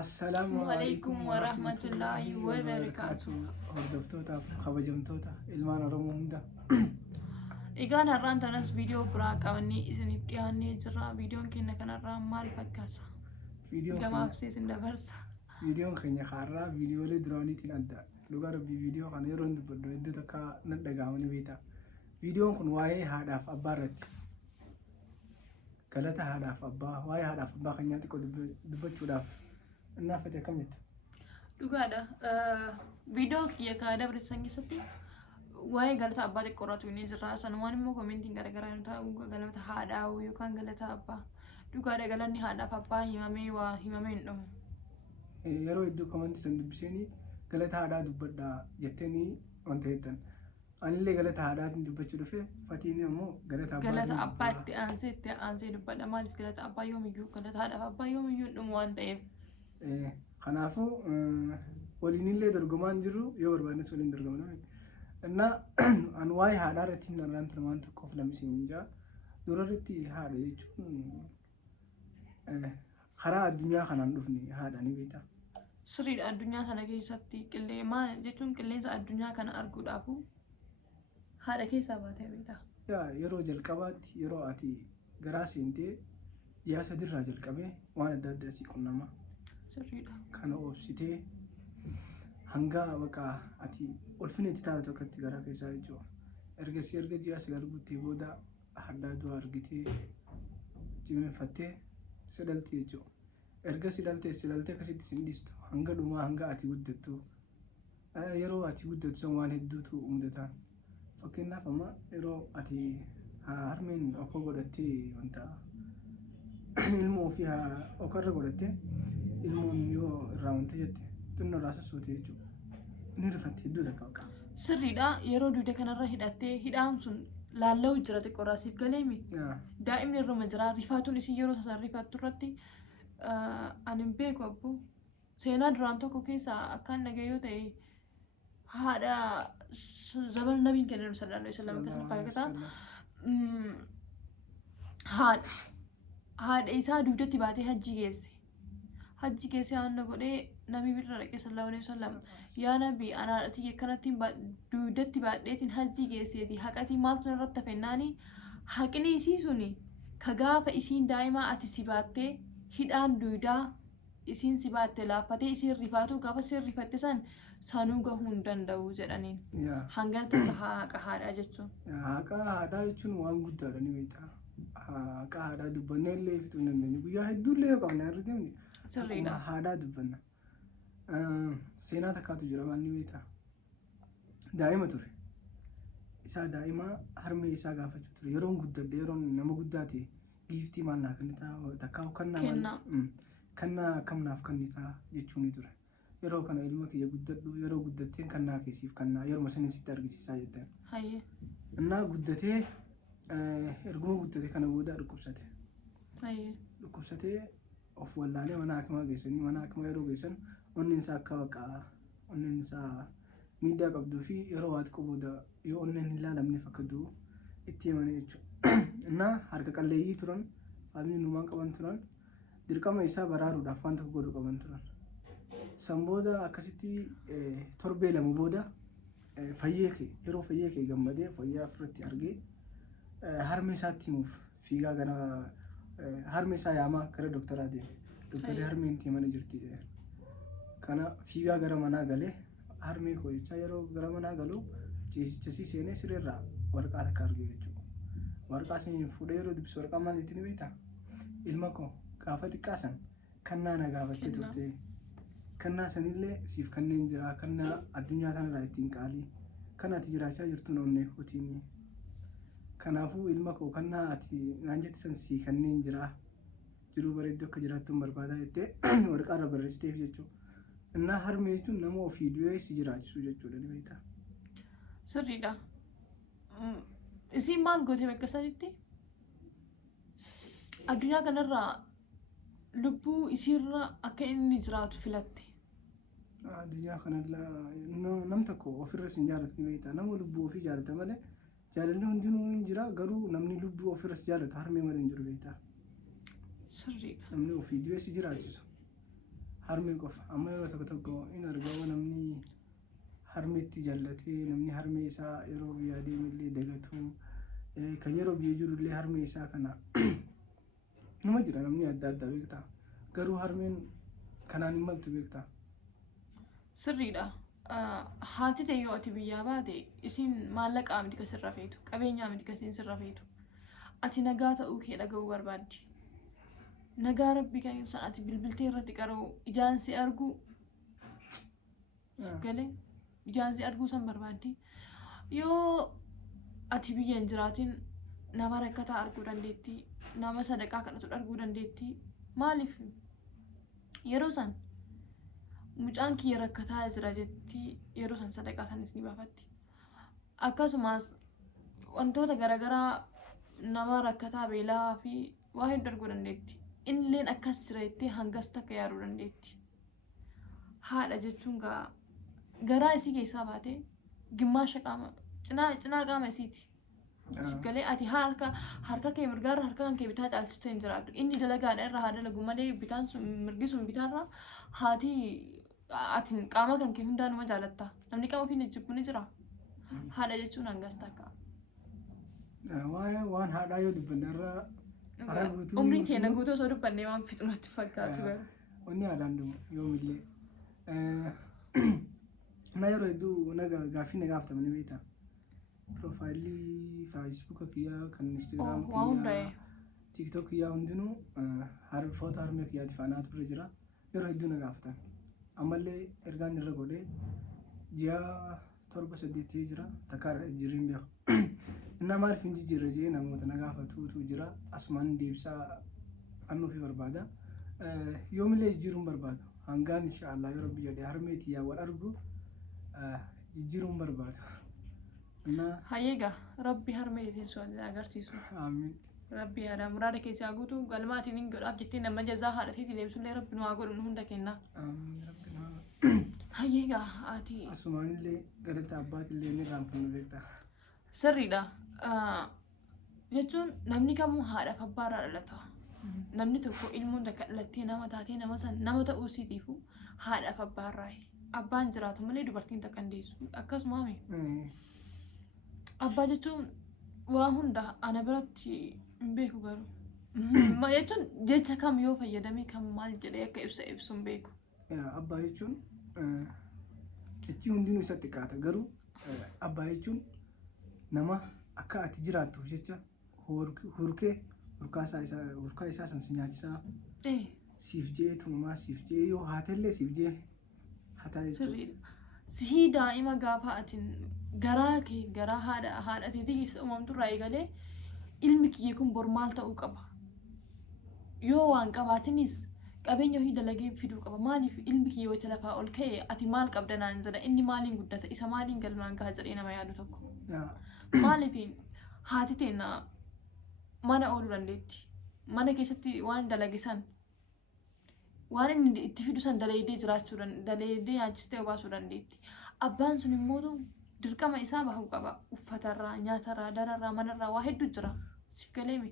Assalaamu Waalaikum alaikum wa warahmatullahi rahmatullahi wa wabarakatuh. barakaatu. Hordoftootaaf kabajamtoota ilmaan Oromoo hunda. Egaan har'aan tanas viidiyoo biraa qabannee isiniif dhiyaannee jirra. Viidiyoon keenya kanarraa maal fakkaata? Gabaabsee isin dabarsa. Viidiyoon keenya kaarraa viidiyoolee duraaniitiin adda. Dhugaa rabbii viidiyoo kana yeroo hin dubbadhu hedduu takka nan dhaga'amanii beekta. Viidiyoon kun waa'ee haadhaaf abbaa irratti. Galata haadhaaf abbaa, waa'ee haadhaaf abbaa keenyaa xiqqoo dubbachuudhaaf innaafate akkamitti? Dhugaadha. Viidiyoo kiyya kana dabarsan keessatti waa'ee galata abbaa xiqqoorratu inni jira. Sanumaan immoo koomeentiin garaagaraa yoo ta'u galata haadhaa yookaan galata abbaa. Dhugaadha galanni haadhaaf abbaa himamee waa himamee hin dhumu. Yeroo hedduu koomentii san dubbisanii galata haadhaa dubbadhaa jettanii wanta jettan. Anillee galata haadhaatiin dubbachuu dhufe fatiin immoo galata abbaa itti aansee dubbadha. Maaliif galata abbaa yoomiyyuu galata haadhaaf abbaa yoomiyyuu hin dhumu waan ta'eef. Kanaafuu waliinillee dorgomaan jiru yoo barbaannes waliin dorgomna. Innaa an waa'ee haadhaa irratti narraan ture waan tokko filamisiin jira. Durarratti haadha jechuun karaa addunyaa kanaan dhufne haadha ni beekta. Sirriidha addunyaa kana keessatti maal jechuun qilleensa addunyaa kana arguudhaafu haadha keessaa baatee beekta. Yeroo jalqabaatti yeroo ati garaa seentee ji'a sadirraa jalqabee waan adda addaa si qunnama. Sirriidha. Kana obsitee hanga bakka ati ulfina itti taate tokkotti garaa keessaa jechuudha. Erga ji'a sagal guuttee booda haddaa du'a argitee cimeeffattee sidhaltee jechuudha. Erga sidhaltee akkasitti sin dhiistu hanga dhumaa hanga ati guddattu. Yeroo ati guddattu san waan hedduutu mudataan. Fakkeenyaaf amma yeroo ati harmeen okoo godhattee wanta ilmoo ofii okarra godhattee ilmoon yoo irraa wanta jette xinnoo irraa sossootee jechuudha. Ni rifatte hedduu takka bakka. Sirriidha yeroo duude kanarra hidhattee hidhaan sun laalla'u jira xiqqoorraa siif galeemi. Daa'imni irruma jira rifaatuun isii yeroo tasaa rifaattu irratti ani hin beeku abbu seenaa duraan tokko keessaa akkaan dhagee yoo ta'e haadha zabana nabiin kennan sallallahu alaihi wasallam akkasuma fakkaata. Haadha isaa dugdatti baatee hajji geesse. Hajji keessee haanda godhee nabii birra dhaqee sallallahu alaihi wasallam yaa nabii anaadhati akkanatti dugdatti baadheetiin hajji geesseeti haqatii maaltu irratti hafennaani haqni isii suni ka gaafa isiin daa'imaa ati si baattee hidhaan dugdaa isiin si baatte laaffatee isiin rifaatu gaafa isiin rifatte san sanuu gahuu hin danda'u jedhaniin. Hangana takka haqa haadhaa jechuun. Haqa haadhaa jechuun waan guddaadha ni beektaa. Haqa haadhaa dubbannee illee fixuu hin dandeenyu. Guyyaa hedduullee yoo qabna irratti himni. Sirriidha. Haadhaa dubbanna. Seenaa takkaatu jira waan ni beektaa. Daa'ima ture. Isaa daa'ima harmee isaa gaafachuu ture. Yeroon guddadde yeroon nama guddaa ta'e giiftii maal naa kennitaa takkaa kannaa akkam naaf kennitaa jechuu ni ture. Yeroo kana ilma kiyya guddadhu yeroo guddatteen kannaa keessiif kannaa yeroo saniin sitti argisiisaa jettan. Innaa guddatee erguma guddate kana booda dhukkubsate. Dhukkubsatee of wallaalee mana hakimaa geessanii mana hakimaa yeroo geessan onneen isaa akka bakka onneen isaa miidhaa qabduu fi yeroo waa xiqqoo booda yoo onneen hin laalamneef akka du'u itti himanii jechuudha. Innaa harka qalleeyyii turan faamilii numaan qaban turan dirqama isaa baraaruudhaaf waan tokko godhu qaban turan. San booda akkasitti torbee lama booda yeroo fayyee kee gammadee fayyaa ofirratti argee harmee isaatti himuuf fiigaa gara harmee isaa yaamaa gara dooktaraa deeme. Dooktarri harmeen mana jirti. Kana fiigaa gara manaa galee harmee koo jechaa yeroo gara manaa galu ciisicha sii seenee sireerraa waraqaa takka argee jechuudha. Waraqaa saniin fuudhee yeroo dubbisu waraqaa maal jettee ni beektaa? Ilma koo gaafa xiqqaa san kannaa na gaafattee turte. Kannaa sanillee siif kanneen jira kannaa addunyaa kanarraa ittiin qaalii kan ati jiraachaa jirtu onnee kootiin. Kanaafuu ilma koo kannaa ati naan jette san sii kanneen jira jiruu bareedduu akka jiraattuun barbaadaa jettee waraqaa irra barreessiteef jechuudha. Innaa harmee jechuun nama ofii du'ee si jiraachisuu jechuudha ni beektaa. Sirriidha. Isiin maal goote bakka sanitti addunyaa kanarraa lubbuu isiirra akka inni jiraatu filatte. Addunyaa kanarraa nam tokko ofirra sin jaalatu ni beektaa. Nama lubbuu ofii jaalata malee jaalalli hundinuu hin jira garuu namni lubbuu ofirras jaalatu harmee malee hin jiru beektaa. Sirriidha. Namni ofii du'ee si jiraachisu. harmee qofa. Amma yeroo tokko tokko in argamu namni harmeetti jallatee namni harmee isaa yeroo biyyaa deemallee dagatu kan yeroo biyya jirullee harmee isaa kana inuma jira namni adda addaa beektaa. Garuu harmeen kanaan hin maltu beektaa. Sirriidha. Haati ta'e yoo ati biyyaa baate isin maallaqaa miti kan sirra feetu qabeenyaa miti kan isin sirra feetu ati nagaa ta'uu kee dhaga'uu barbaaddi. Nagaa rabbii kan ibsan ati bilbiltee irratti qara'u ijaan si argu galee ijaan si arguu san barbaaddi. Yoo ati biyya hin jiraatin nama rakkataa arguu dandeetti nama sadaqaa kadhatu arguu dandeetti. Maaliif yeroo san mucaan kiyya rakkataa jira jetti yeroo san sadaqaa sanis ni baafatti. Akkasumas wantoota garaagaraa nama rakkataa beelaa fi waa hedduu arguu dandeetti. Innilleen akkas jira jettee hangas takka yaaduu dandeetti. Haadha jechuun garaa isii keessaa baatee gimmaasha qaama cinaa qaama isiiti. Galee ati harka kee mirgaarra harka kan kee bitaa caalchitee hin jiraattu. Inni dalagaadha irraa haa dalagu malee bitaan sun mirgi sun bitaarra haati ati qaama kan kee hundaa numa jaalatta. Namni qaama ofii jibbu ni jira. Haadha jechuun hangas takka. Waan haadhaa yoo dubbanne irraa umriin keenya guutuu osoo dubbannee waan fixnutti fakkaatu garuu. Wanni aadaan dhumu yoomillee. Na yeroo hedduu gaaffii na gaafatamani beektaa. Profaayilii feesbuuka kiyyaa kan instaagiraam kiyyaa tiktok kiyyaa hundinuu foota harmee kiyyaati faanaa turre jira. Yeroo hedduu na gaafatan. Ammallee ergaan irra godhee ji'a 7-8 jira takka jireen beeku. Innaa maaliif hin jijjiirre jee namoota na gaafatuutu jira. Asumaan deebisaa kan nuufi barbaada. Yoomillee jijjiiruun barbaadu. Hangaan inshaallah yeroo biyya dhee harmee tiyyaa wal argu jijjiiruun barbaadu. Hayyeega rabbi harmee jetiin sun agarsiisu. Amiin. Rabbi aadaa muraada keessaa guutuu galmaatiin hin godhaaf jettee nama jazaa haadhateetiin deemsullee rabbi nu haa godhu nu hunda kenna. Amiin rabbi nu haa. Hayyeega ati. Asumaanillee galata abbaatillee ni raanfannu beektaa. Sirriidha. Jechuun namni kamuu haadhaaf abbaarraa dhalata. Namni tokko ilmoon takka dhalattee nama taatee nama ta'uu isiitiifu haadhaaf abbaarraa. Abbaan jiraatu malee dubartiin takka hin deessu. Akkasumaami. Abbaa jechuun waa hunda ana biratti hin beeku garuu. Jechuun jecha kam yoo fayyadame kam maal jedhee akka ibsu hin beeku. Abbaa jechuun jechi hundinuu isatti qaata garuu abbaa jechuun nama akka ati jiraattuuf jecha hurkaa isaa san si nyaachisaa siif jee tuumaa siif jee yoo haatellee siif jee hataa jechuudha. Sihii daa'ima gaafa atin garaa kee garaa haadha teetii keessa uumamturraa eegalee ilmi kiyya kun bor maal ta'uu qaba. Yoo waan qabaatinis qabeenya ofii dalagee fiduu qaba. Maaliif ilmi kiyya wayita lafaa ol ka'e ati maal qabda naan jedha inni maaliin guddata isa maaliin galmaan gaha jedhee nama yaadu tokko. Maaliif haati teenya mana ooluu dandeetti. Mana keessatti waan dalage san waan inni itti fidu san daleedee jiraachuu daleedee nyaachistee obaasuu dandeetti. Abbaan sun immoo dirqama isaa bahuu qaba. Uffatarraa, nyaatarraa, dararraa, manarraa waa hedduu jira. Siif galeemi.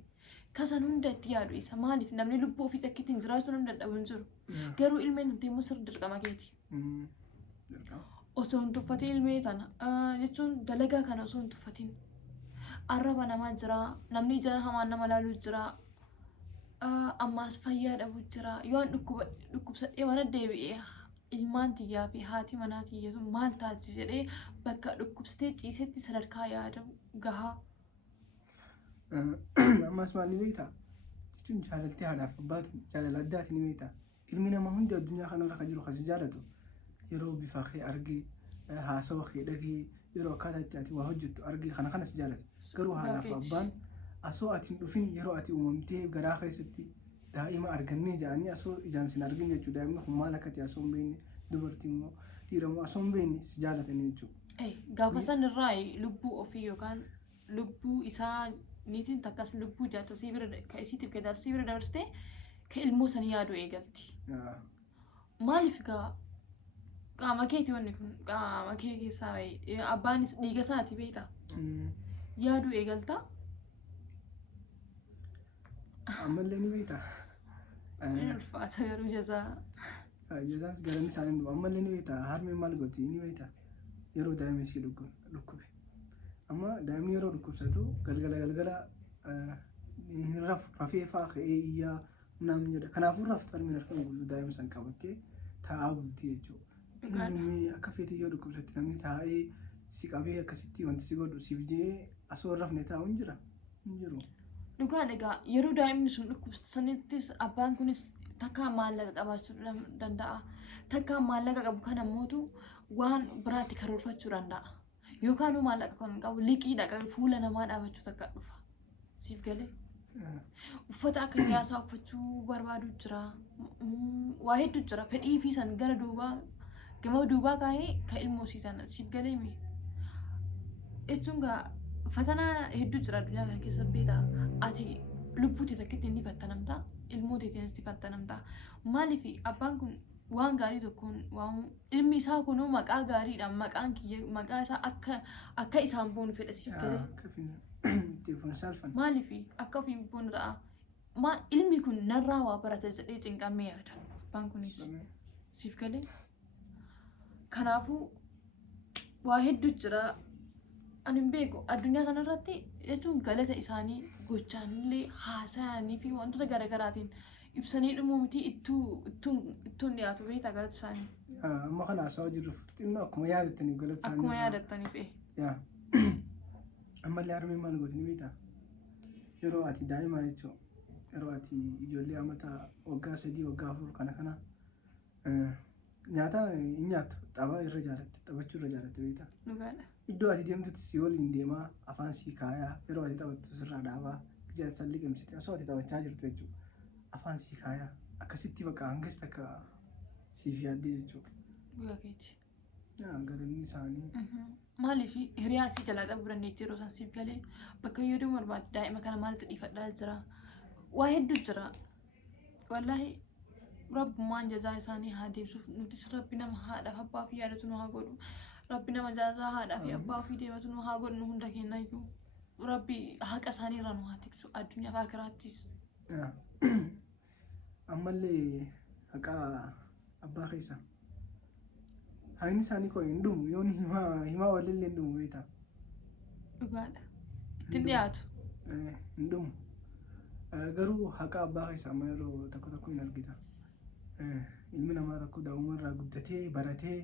Kasan hunda itti yaadu isa maaliif namni lubbuu ofii takkiitti hin jiraachuu nam dadhabu hin jiru. Garuu ilmeen hintee immoo sirri dirqama keeti. Osoo hin tuffatiin ilmee tana jechuun dalagaa kana osoo hin tuffatiin arraba namaa jira namni ija hamaan nama laaluu jira ammaas fayyaa dhabuu jira yoo dhukkubsadhee mana deebi'ee ilmaan tiyyaa fi haati manaa tiyya sun maal taati jedhee bakka dhukkubsatee ciisetti sadarkaa yaada gahaa. Ammas maal ni beektaa jechuun jaalaltii haadhaaf abbaatu jaalala addaati ni beektaa ilmi namaa hundi addunyaa kanarra kan jiru kasi jaalatu yeroo bifa kee argee haasawaa kee dhagee yeroo akkaataa itti ati waa hojjettu argee kana si jaalata. Garuu haadhaaf abbaan asoo ati hin dhufin yeroo ati uumamtee garaa keessatti daa'ima argannee jedhanii asoo ijaan sin argin jechuudha. Daa'imni kun maal akka ta'e asoo hin beekne dubartii moo dhiira moo asoo hin beekne si jaalatanii jechuudha. Gaafa san irraa lubbuu ofii yookaan lubbuu isaa niitiin takkas lubbuu jaata sii bira ka isiitiif ka darsii bira dabarsitee ka ilmoo sanii yaadu eegalti. Maaliif gaa qaama keeti wanni kun qaama kee keessaa abbaanis dhiiga isaati beektaa yaaduu eegaltaa. Ammallee ni beektaa. Ulfaata garuu jazaa. Ijoolleen galanni isaanii dhufu ammallee ni beektaa harmeen maal gooti ni beektaa yeroo daa'imni isii dhukkube amma daa'imni yeroo dhukkubsatu galgala hin rafu rafee fa'aa ka'ee iyyaa namni jedha kanaafuu raftu harmeen harka guutuu daa'ima san qabattee taa'aa bultii jechuudha. Inni akka feetii yoo dhukkubsatte namni taa'ee si qabee akkasitti wanti si godhu siif jee asoo rafne taa'u hin jiru. Dhugaan egaa yeroo daa'imni sun dhukkubsatu sanittis abbaan kunis takka maallaqa qabaachuu danda'a. Takka maallaqa qabu kana mootu waan biraatti karoorfachuu danda'a. Yookaan maallaqa kan qabu liqii dhaqa fuula namaa dhaabachuu takka dhufa. Siif galee. Uffata akka qiyaasaa uffachuu barbaadu jira. Waa hedduu jira. Fedhii fi san gara duubaa gama duubaa kaa'ee kan ilmoo siitan siif galee mi. Jechuun gaa fatanaa hedduu jira addunyaa kana keessa beektaa. Ati lubbuu tee takkitti ni fattanamtaa. Ilmoo teetiinis ni fattanamtaa. Maaliif abbaan kun waan gaarii tokkoon waamu ilmi isaa kunuu maqaa gaariidhaan maqaan kiyya maqaa isaa akka isaan boonu fedha siif galee. Maaliif akka ofiin boonu ta'a. Ilmi kun narraa waa barata jedhee cinqamee yaada. Abbaan kunis siif galee. Kanaafuu waa hedduu jira. Ani hin beeku addunyaa kanarratti jechuun galata isaanii gochaanillee haasa'anii fi wantoota garaagaraatiin ibsanii dhumuu miti ittuun dhiyaatu beektaa galata isaanii. Amma kana haasa'aa jirruuf xinnoo akkuma yaadattaniif galata isaanii. Akkuma yaadattaniif. Ammallee harmeen maal gootini beektaa? Yeroo ati daa'imaa jechuun yeroo ati ijoollee amata waggaa 3 waggaa 4 kana nyaata hin nyaattu tapha irra jaalatte taphachuu irra jaalatte beektaa? Dhugaadha. Iddoo ati deemtutti si waliin deemaa afaan sii kaayaa yeroo ati taphattu sirraa dhaabaa gisee ati salli qimsite osoo ati taphachaa jirtu jechuudha. Afaan sii kaayaa akkasitti bakka hangas takka siif yaaddee jechuudha. Guyyaa keetti. Galanni isaanii. Maaliif hiriyaa asii jalaa cabuu dandeetti yeroo isaan siif galee bakka yoo deemu barbaade daa'ima kana maalitti dhiifadhaa jira. Waa hedduu jira. Wallaahi rabbummaan jazaa isaanii haa deebisuuf nutis rabbi nama haadhaaf abbaa fi yaadatu nu haa godhu. Rabbi nama jazaa haadhaa fi abbaa fi deematu nu haa godhu hunda kennayyuu. Rabbi haqa isaanii irraa nu haa tiksu addunyaa fi akiraattis. Ammallee haqa abbaa keessa. Haqni isaanii koo hin dhumu yoon himaa walillee hin dhumu beektaa. Dhugaadha. Ittiin dhiyaatu. Hin dhumu. Garuu haqa abbaa keessa amma yeroo tokko hin argita. Ilmi namaa tokko daa'imman irraa guddatee baratee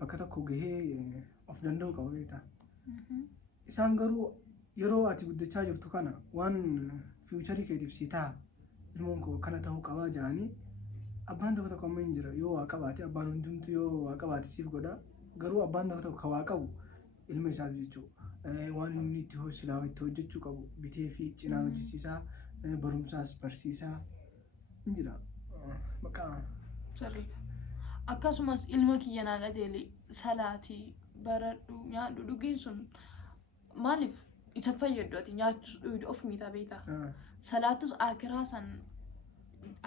bakka tokko gahee of danda'u qaba beektaa. Isaan garuu yeroo ati guddachaa jirtu kana waan fiicharii keetiif si ta'a ilmoon koo kana ta'uu qabaa jedhanii abbaan tokko amma hin jira yoo waa qabaate abbaan hundumtu yoo waa qabaate siif godha garuu abbaan tokko kan waa qabu ilma isaaf jechuudha. Waan inni itti silaa itti hojjechuu qabu bitee fi cinaan hojjechiisaa barumsaas barsiisaa hin jira. Maqaa. Akkasumas ilma kiyya naa qajeeli salaatii baradhu nyaadhu dhugiin sun maaliif isa fayyadu ati nyaachuu of miidhaa beektaa. Salaatus akiraa san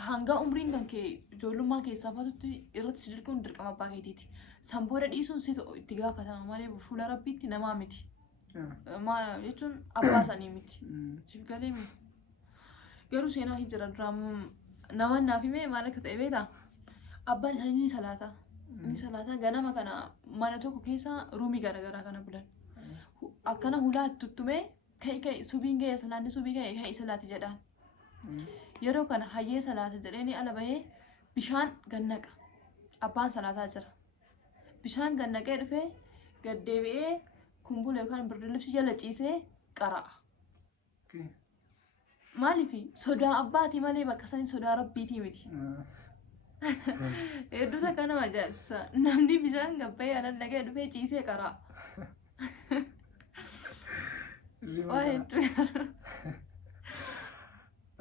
hanga umriin kan kee ijoollummaa keessaa faatutti irratti si dirquun dirqama abbaa keetiiti. San booda dhiisuun si itti gaafatama malee fuula rabbiitti namaa miti. Jechuun abbaa sanii miti. Siif galee miti. Garuu seenaa hijira duraa nama naaf himee maal akka ta'e beektaa? Abbaan isaanii ni salaata. Ni salaata ganama kana mana tokko keessa ruumii garaagaraa kana bulan. Akkana hulaa tuttumee ka'e subiin ga'e salaanni subii ga'e ka'e salaati jedhaan. Yeroo kana hayyee salaata jedhee ala bahee bishaan gannaqa. Abbaan salaataa jira. Bishaan gannaqee dhufee gad deebi'ee kumbula yookaan birdilibsi jala ciisee qara'a. Maaliif sodaa abbaatii malee bakka sanii sodaa rabbiitii miti. Hedduu takka nama ajaa'ibsa. Namni bishaan gabbee anan dhagee dhufee ciisee qara'a. Waa hedduu.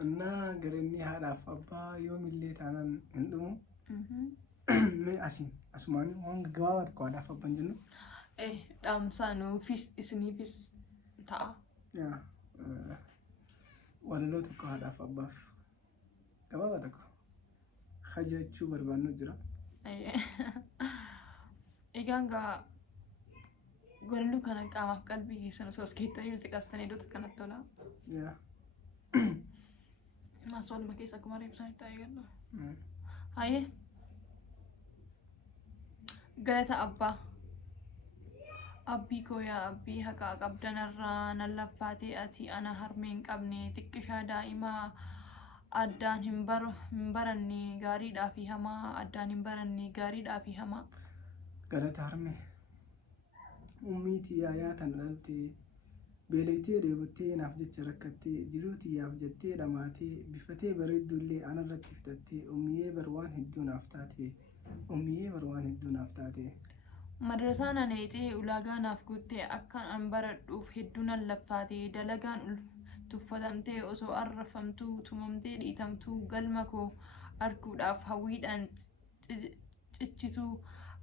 Innaa garinni haadhaaf abbaa yoomillee taanaan hin dhumu. Mee asumaan waan gabaabaa tokko haadhaaf abbaan jennu. Dhaamsaa nuufis isiniifis ta'a. Walaloo tokko haadhaaf abbaaf gabaabaa tokko hajjachuu barbaannu jira. Egaan gaa walaloo kana qaamaaf qalbii keessan osoo as keettanii nuti qaastanii iddoo kanatti tola. Maasoo olma keessa akkuma reebsanitti ta'ee gadhu. Hayyee. galata abbaa. Abbii koo yaa abbii haqaa qabdanarraa nan laffaatee ati ana harmeen qabne xiqqishaa daa'imaa addaan hin baranne gaariidhaa fi hamaa addaan hin baranne gaariidhaa fi hamaa. Galata harmee ummii tiyyaa yaatan dhalte beeleytee dheebottee naaf jecha rakkattee jiruu tiyyaaf jettee dhamaatee bifatee bareeddullee anarratti fitattee ummiyee bar waan hedduu naaf taate ummiyee bar waan hedduu naaf taate. Madrasaan aneexee ulaagaa naaf guuttee akkaan an baradhuuf hedduu nan laffaatee dalagaan tuffatamtee osoo arrafamtuu tumamtee dhiitamtuu galma koo arguudhaaf hawwiidhaan ciccituu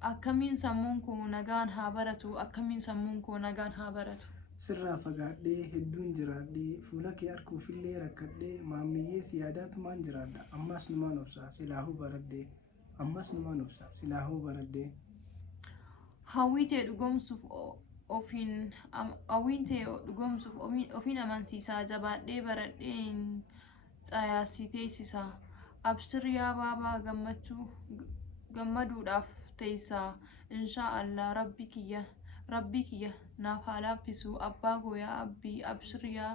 akkamiin sammuun koo nagaan haa baratu akkamiin sammuun koo nagaan haa baratu. Sirraa fagaadhee hedduun jiraadhee fuula kee arguufillee rakkadhee maammiyyee siyaadaatumaan jiraadha ammas numaan obsa silaahuu baradhee ammas numaan obsa silaahuu baradhee. Hawwii ta'e dhugoomsuuf ofiin amansiisaa jabaadhee baradheen xayaasiteessisaa absiryaa baabaa gammaduudhaaf teessaa inshaa Allah rabbi kiyya naaf haa laaffisu abbaa koo yaa abbii absiryaa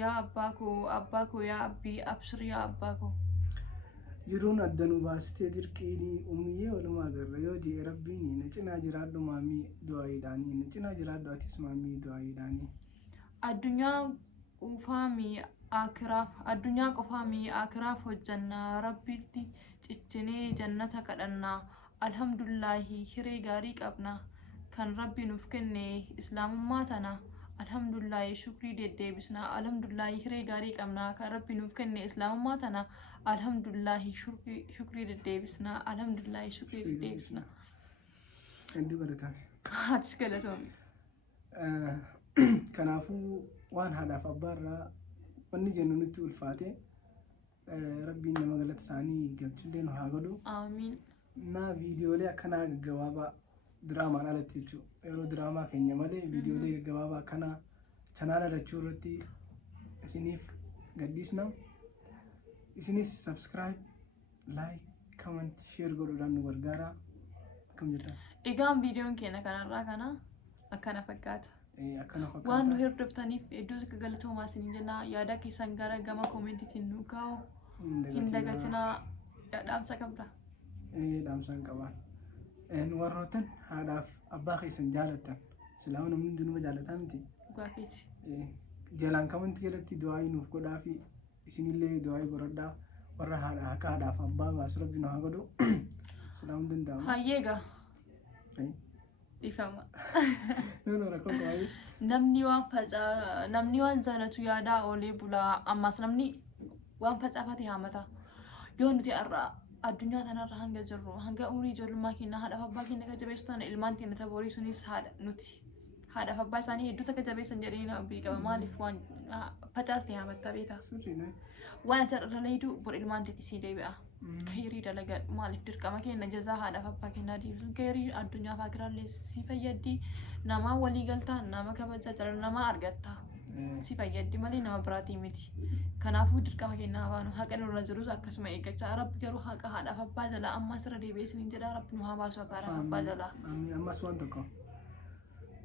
yaa abbaa koo yaa abbii absiryaa abbaa koo. Jiruun addanuu baastee dirqiinii ummiyyee walumaa agarra yoo jee rabbiini na cinaa jiraadhu maammii du'aayiidhaanii na cinaa jiraadhu atis maammii du'aayiidhaanii. Addunyaa qofaa mii akiraaf hojjannaa rabbitti ciccinee jannata kadhannaa alhamdullaahi hiree gaarii qabna kan rabbi nuuf kenne islaamummaa sana. Alhamdulillahi shukrii deddeebisna alhamdulillahi hiree gaarii qabna kan rabbi nuuf kenne islaamummaa tana alhamdulillahi shukrii deddeebisna alhamdulillahi shukrii deddeebisna. Hedduu galatame. Atis galatoomi. Kanaafuu waan haadhaaf abbaarraa wanni jennu nutti ulfaate rabbiin nama galata isaanii galchullee nu haa godhu. Amiin. Na viidiyoolee akkanaa gaggabaabaa diraamaan alatti jechuudha. Yeroo diraamaa keenya malee viidiyoolee gaggabaabaa akkanaa chanaala lachuu irratti isiniif gadhiisna. Isinis subscribe, like, comment, share godhuudhaan nu gargaara. Akkam jirtan? Egaan viidiyoon keenya kanarraa kana akkana fakkaata. Waan nu hordoftaniif iddoo galatoomaa isin jenna yaada keessan gara gama koomentiitiin nu kaa'u hin dagatinaa. Dhaamsa qabda? Dhaamsaan qabaan. Warroottan haadhaaf abbaa keessan jaalattan silaa namni hundinuu jaalataa miti. Dhugaatiiti. Jalaan kamanti jalatti du'aa nuuf godhaa fi isinillee du'aa godhadhaa warra haadhaaf abbaa baas rabbi nu haa godhu silaa hundi danda'amu. Hayyeega. Ifama. Rakkoo qabaayee. Namni waan jaalatu yaadaa oolee bulaa ammas namni waan facaafate haamata yoo nuti har'a addunyaa tanarra hanga jirru hanga umurii ijoollummaa keenya haadhaaf abbaa keenya akka jabeessu ta'an ilmaan keenya taborii sunis nuti haadhaaf abbaa isaanii hedduu akka jabeessan jedhanii na abbii qaba maaliif waan facaaste haamatta beektaa waan ati har'a dalayduu bor ilmaan teetti sii deebi'a keerii dalagaa maaliif dirqama keenya jazaa haadhaaf abbaa keenyaa deebisuun keerii addunyaa faakiraallee si fayyaddi namaa walii galtaa nama kabajaa jala namaa argatta si fayyaddi malee nama biraatii miti. Kanaafuu dirqama keenyaa baanu haqa nurra jirus akkasuma eeggachaa rabbi garuu haqa haadhaaf abbaa jalaa ammas irra deebi'ee isiniin jedhaa rabbi nu haa baasu akka haadhaaf abbaa jalaa. Ammas waan tokko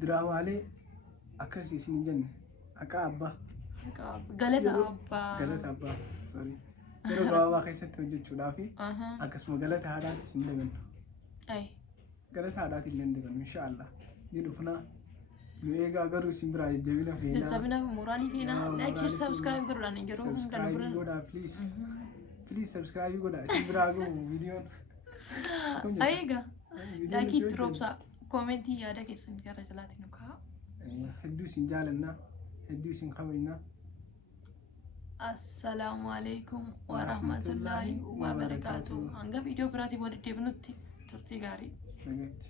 diraamaalee akkasii isiniin jenne haqa abbaa. Galata abbaa. Galata abbaa sorry yeroo gabaabaa keessatti hojjechuudhaaf akkasuma galata haadhaatis hin dagannu. Galata haadhaati illee hin dagannu inshaallah ni dhufnaa. Nu egaa garuu isin biraa jajjabina feena. Jajjabina mooraalii feena. Like, share, subscribe godhuudhaan yeroo hunda nu bira. Godhaa please. Please subscribe godhaa isin biraa gahu viidiyoon. Egaa laayikii itti roobsaa koomentii yaada keessan gara jalaatiin nu kaa'aa. Hedduu isin jaalannaa hedduu isin kabajnaa. Assalaamu alaikum wa rahmatullahi wa barakaatuh. Hanga viidiyoo biraatiin walitti deebinutti turtii gaarii. Nagaatti.